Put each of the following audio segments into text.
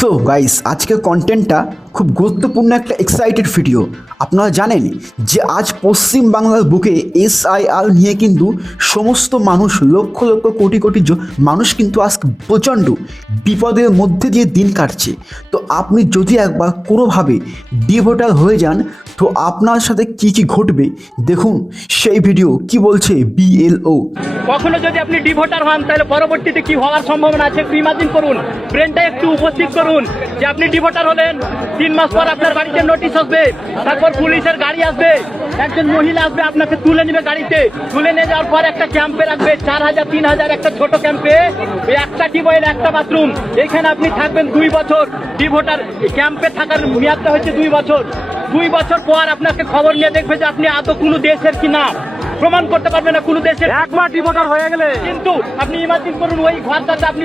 So guys, আজকের কন্টেন্টটা খুব গুরুত্বপূর্ণ একটা এক্সাইটেড ভিডিও। আপনারা জানেন যে আজ পশ্চিম বাংলার বুকে এসআইআর নিয়ে কিন্তু সমস্ত মানুষ, লক্ষ লক্ষ কোটি কোটি মানুষ কিন্তু আজ প্রচণ্ড বিপদের মধ্যে দিয়ে দিন কাটছে। তো আপনি যদি একবার কোনোভাবে ডিভোটার হয়ে যান, তো আপনার সাথে কি কি ঘটবে দেখুন সেই ভিডিও। কি বলছে বিএলও। কখনো যদি আপনি ডিভোটার হন তাহলে পরবর্তীতে কি হওয়ার সম্ভাবনা আছে একটু ইমাজিন করুন, ব্রেনটা একটু উপস্থিত করুন যে আপনি ডিভোটার হলেন, 3 মাস পর আপনার বাড়িতে নোটিশ আসবে, তারপর পুলিশের গাড়ি আসবে, একজন মহিলা আসবে আপনাকে তুলে নেবে গাড়িতে, তুলে নিয়ে যাওয়ার পর একটা ক্যাম্পে রাখবে, 4000 3000 একটা ছোট ক্যাম্পে, একটা টিউবওয়েল একটা বাথরুম, এখানে আপনি থাকবেন 2 বছর। ডিভোটার ক্যাম্পে থাকার মেয়াদটা হচ্ছে 2 বছর। 2 বছর পর আপনাকে খবর নিয়ে দেখবে যে আপনি আদৌ কোনো দেশের কিনা, প্রমাণ করতে পারবে না কোনো দেশের। একবার ডিভোটার হয়ে গেলে কিন্তু আপনি ইমাজিন করুন ওই ঘরটাতে আপনি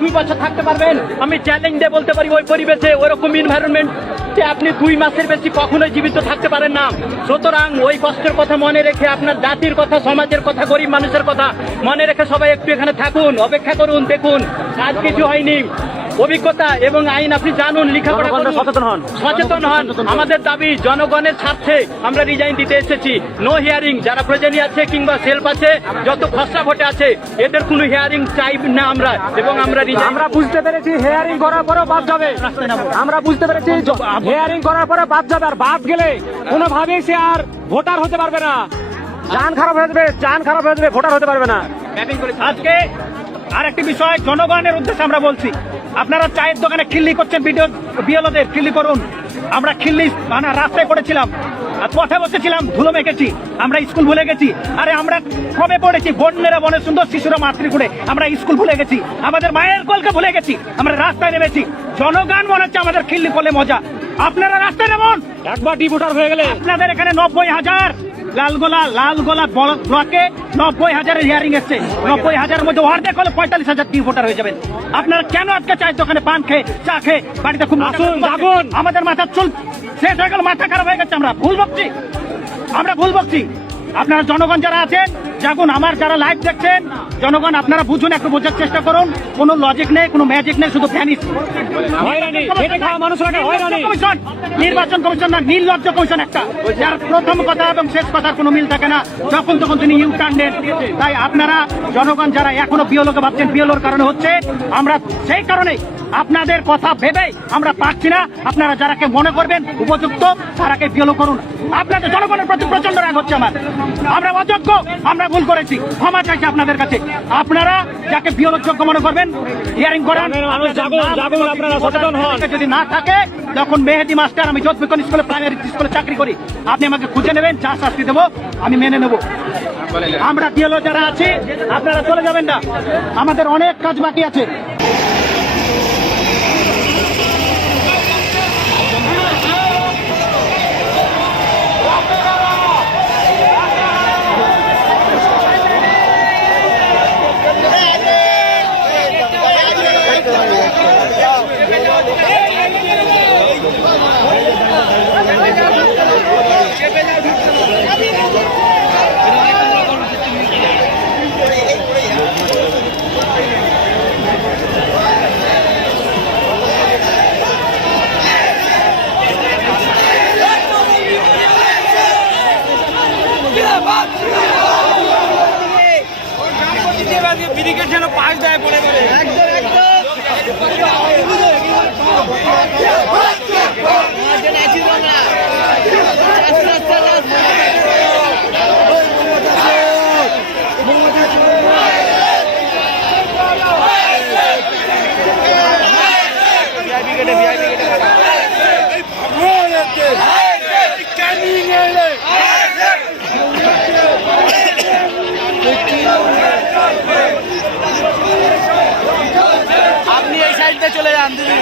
2 বছর থাকতে পারবেন। আমি চ্যালেঞ্জ দিয়ে বলতে পারি ওই পরিবেশে, ওরকম এনভায়রনমেন্ট যে আপনি 2 মাসের বেশি কখনোই জীবিত থাকতে পারেন না। সুতরাং ওই কষ্টের কথা মনে রেখে, আপনার জাতির কথা, সমাজের কথা, গরিব মানুষের কথা মনে রেখে সবাই একটু এখানে থাকুন, অপেক্ষা করুন, দেখুন কাজ কিছু হয়নি। অভিজ্ঞতা এবং আইন আপনি জানুন, লেখাপড়া করুন, সচেতন হন। আমাদের দাবি জনগণের স্বার্থে আমরা রিজাইন দিতে এসেছি। নো হিয়ারিং, যারা প্রয়োজনী আছে কিংবা সেলফ আছে, যত খসড়া ভোটে আছে, এদের কোনো হিয়ারিং চাই না আমরা, এবং আমরা আমরা বুঝতে পেরেছি হিয়ারিং করার পরে বাদ যাবে। আমরা বুঝতে পেরেছি হিয়ারিং করার পরে বাদ যাবে, আর বাদ গেলে কোনোভাবেই সে আর ভোটার হতে পারবে না। জান খারাপ হয়ে যাবে, জান খারাপ হয়ে যাবে, ভোটার হতে পারবে না। আজকে আর একটি বিষয় জনগণের উদ্দেশ্যে আমরা বলছি, আপনারা চায়ের দোকানে খিল্লি করছেন, বিএলওদের খিল্লি করুন। আমরা খিল্লি রাস্তায় করেছিলাম, পথে বসেছিলাম, ধুলো মেখেছি, আমরা স্কুল ভুলে গেছি। আরে আমরা কবে পড়েছি বন্যেরা বনে সুন্দর, শিশুরা মাতৃকুড়ে, আমরা স্কুল ভুলে গেছি, আমাদের মায়ের কোলকে ভুলে গেছি, আমরা রাস্তায় নেমেছি। জনগণ মনে হচ্ছে আমাদের খিল্লি করলে মজা। আপনারা রাস্তায় নেমন। একবার ডিভোটার হয়ে গেলে আপনাদের এখানে 90,000 লালগোলা ব্লকে 90,000 হিয়ারিং এসছে। 90,000-এর মধ্যে অর্ধেক হলে 45,000 ডিভোটার হয়ে যাবেন। আপনারা কেন আজকে চায়ের দোকানে পান খেয়ে, চা খেয়ে বাড়িতে খুব জাগুন। আমাদের মাথার চুল শেষ হয়ে গেল, মাথা খারাপ হয়ে গেছে, আমরা ভুল বকছি। আপনারা জনগণ যারা আছেন জাগুন। আমার যারা লাইভ দেখছেন জনগণ, আপনারা বুঝুন, একটু বোঝার চেষ্টা করুন। কোনো লজিক নেই, কোনো ম্যাজিক নেই, শুধু ভ্যানিশ। নির্বাচন কমিশন না, নির্লজ্জ কমিশন একটা, যার প্রথম কথা এবং শেষ কথার কোনো মিল থাকে না, যখন তখন তিনি ইউ টার্ন দেন। তাই আপনারা জনগণ যারা এখনো বিএলওকে ভাবছেন বিএলওর কারণে হচ্ছে, আমরা সেই কারণে আপনাদের কথা ভেবে আমরা পাচ্ছি না। আপনারা যারাকে মনে করবেন উপযুক্ত তারাকে বিএলও করুন। আপনাদের জনগণের প্রতি প্রচন্ড রাগ হচ্ছে আমার। আমরা অযোগ্য, আমরা ভুল করেছি, ক্ষমা চাইছি আপনাদের কাছে। আপনারা যাকে বিএলও যোগ্য মনে করবেন হিয়ারিং করেন। আপনারা সচেতন হন। যদি না থাকে তখন মেহেদি মাস্টার, আমি যোধবিকন স্কুলে, প্রাইমারি স্কুলে চাকরি করি, আপনি আমাকে খুঁজে নেবেন, যা শাস্তি দেবো আমি মেনে নেব। আমরা বিএলও যারা আছি আপনারা চলে যাবেন না, আমাদের অনেক কাজ বাকি আছে। ব্রিগেড যেন পাশ দেয় বলে বলে আপনি এই সাইডে চলে যান দিদি।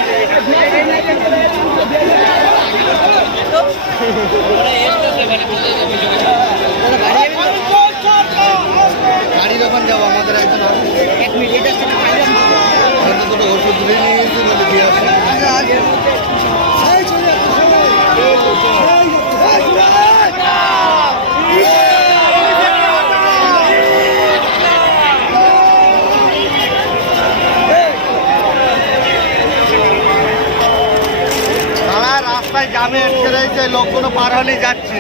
গাড়ি যখন যাবো আমাদের একজন ওষুধ ধরে নিয়ে গেছে বলে দিয়ে আসে। রাস্তায় জামে আটকে রয়েছে, লোকগুলো পার হলে যাচ্ছে।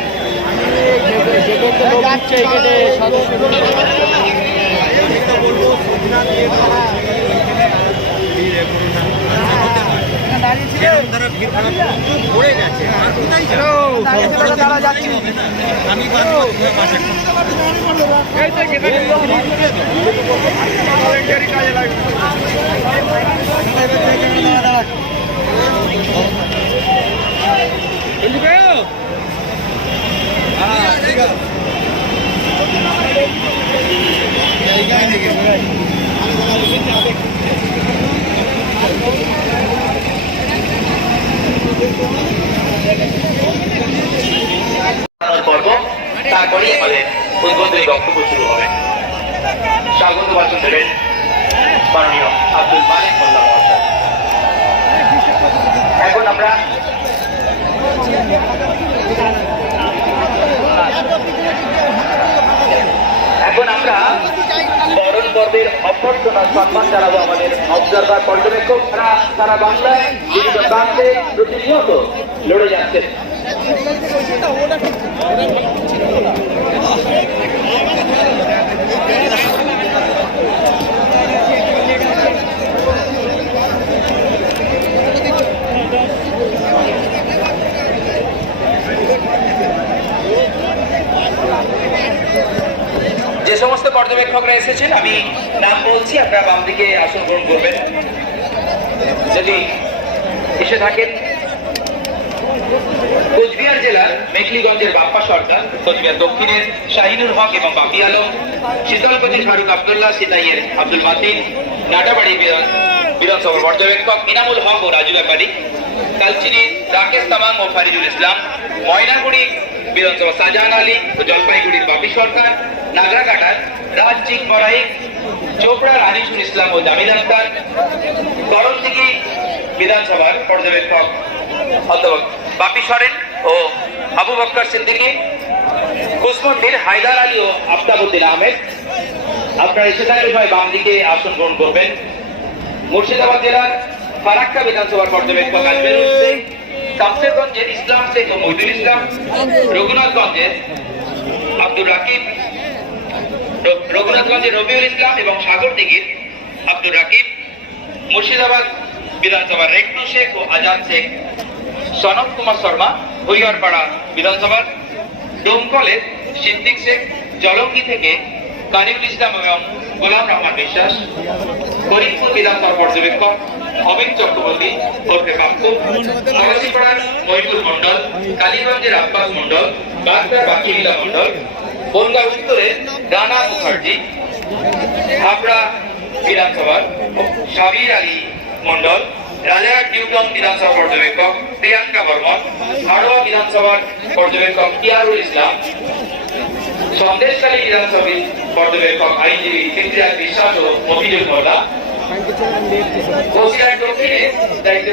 পর্ব, তারপরে আমাদের উদ্বোধনী বক্তব্য শুরু হবে। স্বাগত ভাষণ দেবেন মাননীয় আব্দুল মালিক মোল্লা মহাশয়। এখন আমরা বরণ পর্বের অভ্যর্থনা সম্মান জানাবো আমাদের অবজারভার পর্যবেক্ষক সারা বাংলায় বিভিন্ন প্রান্তে প্রতিনিয়ত লড়ে যাচ্ছেন। যে সমস্ত পর্যবেক্ষকরা এসেছেন আমি নাম বলছি, আপনারা বাম দিকে আসন গ্রহণ করবেন যদি এসে থাকেন। কোচবিহার জেলার মেখলিগঞ্জের বাপ্পা সরকার, কোচবিহার দক্ষিণের শাহিনুর হক এবং বাপি আলম, শীতলপতির ফারুক আব্দুল্লাহ, সিতাইয়ের আব্দুল মাতিন, নাটাবাড়ি বিধানসভার পর্যবেক্ষক ইনামুল হক ও রাজু ব্যাপারী, কালচিনি রাকেশ তামাং ও ফারিজুল ইসলাম, ময়নাগুড়ি বিধানসভা শাহজাহান আলী ও জলপাইগুড়ির বাপি সরকার, নাগরাকাটার রাজ চিক মরাইক, চোপড়ার আনিসুল ইসলাম ও জামিল আখতার, করণদিঘি বিধানসভার পর্যবেক্ষক অধ্যাপক বাপি সরেন ও আবু বক্কর সিদ্দিকী, কুসমন্ডির হায়দার আলী ও আফতাবউদ্দিন আহমেদ। আপনারা এসে থাকলে সবাই বাম দিকে আসন গ্রহণ করবেন। মুর্শিদাবাদ জেলার ফারাক্কা বিধানসভার পর্যবেক্ষক আজমেরুল শেখ, শামশেরগঞ্জের ইসলাম শেখ ও মহিদুল ইসলাম, রঘুনাথগঞ্জের আব্দুল রাকিব, রঘুনাথগঞ্জের রবিউল ইসলাম এবং সাগরদিঘির আব্দুল রাকিব, মুর্শিদাবাদ বিধানসভার রেকনু শেখ ও আজাদ শেখ, সনব কুমার শর্মা, হরিহরপাড়া বিধানসভার, ডোমকলের সিদ্দিক শেখ, জলঙ্গি থেকে কারিউল ইসলাম এবং গোলাম রহমান বিশ্বাস, করিমপুর বিধানসভা পর্যবেক্ষক অমিত চক্রবর্তী ওরফে কাপ্পু, মহাশিপাড়ার মহিবুল মন্ডল, কালীগঞ্জের আব্বাস মন্ডল, বাগদার বাকিবিলা মন্ডল, বনগাঁ উত্তরের রানা মুখার্জি, হাবড়া বিধানসভার সাবির আলী মন্ডল, রাজারহাট নিউটাউন বিধানসভা পর্যবেক্ষক প্রিয়াঙ্কা বর্মন, হাড়োয়া বিধানসভার পর্যবেক্ষক কিয়ারুল ইসলাম, সন্দেশখালী বিধানসভা পর্যবেক্ষক আইনজীবী ইমতিয়াজ বিশ্বাস ও মফিজুল মোল্লা, কোচবিহার দক্ষিণে দায়িত্ব